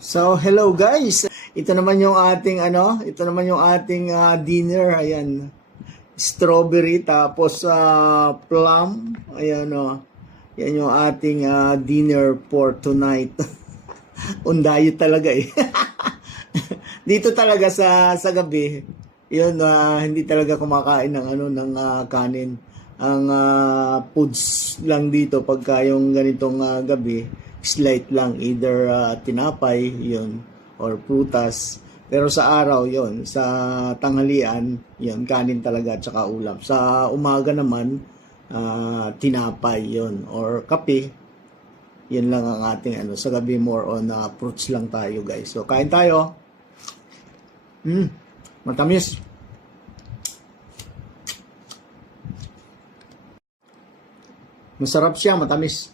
So, hello guys. Ito naman yung ating dinner. Ayan. Strawberry tapos plum. Ayan Yan yung ating dinner for tonight. Undayo talaga eh. Dito talaga sa gabi, yun hindi talaga kumakain ng kanin. Ang foods lang dito pagka yung ganitong gabi, slight lang, either tinapay yun or prutas. Pero sa araw yon, sa tanghalian yon, kanin talaga at saka ulam. Sa umaga naman tinapay yon or kape. Yun lang ang ating sa gabi, more on fruits lang tayo guys. So kain tayo. Matamis. Masarap siya, matamis.